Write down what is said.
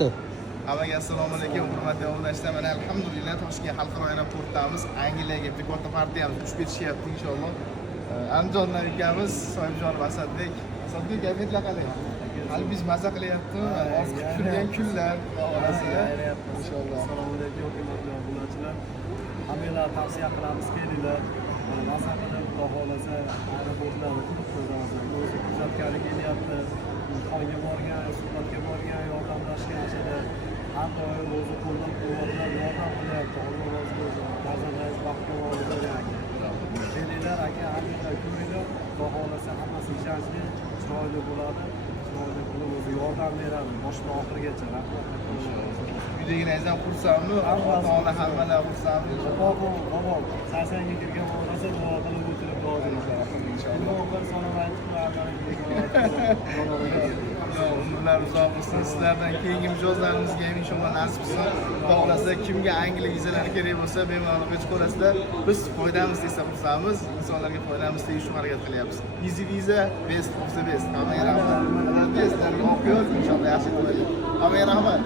To'xtab. Hammaga assalomu alaykum, hurmatli obunachilar. Mana alhamdulillah Toshkent xalqaro aeroportdamiz. Angliyaga bekor partiyamiz uchib ketishyapti inshaalloh. Andijondan ukamiz Soyibjonov Asadbek. Asadbek gapinglar qalay? Hali biz maza qilyapti. Ortiq kutilgan kunlar orasida inshaalloh. Assalomu alaykum hurmatli obunachilar. Hammalar tavsiya qilamiz, kelinglar. Maza qilib, Xudo xolasa aeroportlarni ko'rib ko'ramiz. O'zi kuzatgani kelyapti. Imtihonga borgan, suhbatga borgan, yordamlashgan ishida har doim o'zi qo'llab quvvatlab yordam qilyapti. Alloh rozi bo'lsin. Farzandlaringiz baxtga bo'lsin. Kelinglar aka, hammalar ko'ringlar. Xudo xolasa hammasi ishonchli, chiroyli bo'ladi. Chiroyli bo'lib o'zi yordam beradi boshdan oxirigacha. Rahmat. Uydagilaringizdan xursandmi? Ota-ona hammalar xursandmi? Bobom, sarsangga kirgan bo'lmasa, duo qilib o'tirib duo inshaalloh. Bir salom aytib Umrlar uzoq bo'lsin. Sizlardan keyingi mijozlarimizga ham inshaalloh nasib qilsin. Xudo xolasa kimga Angliya vizalari kerak bo'lsa, bemalol o'tib ko'rasizlar. Biz foydamiz desa xursandmiz. Insonlarga foydamiz tegishga harakat qilyapmiz. Easy Visa, best of the best. Hammaga rahmat. Testlarga o'qiyor, inshaalloh yaxshi bo'ladi. Hammaga rahmat.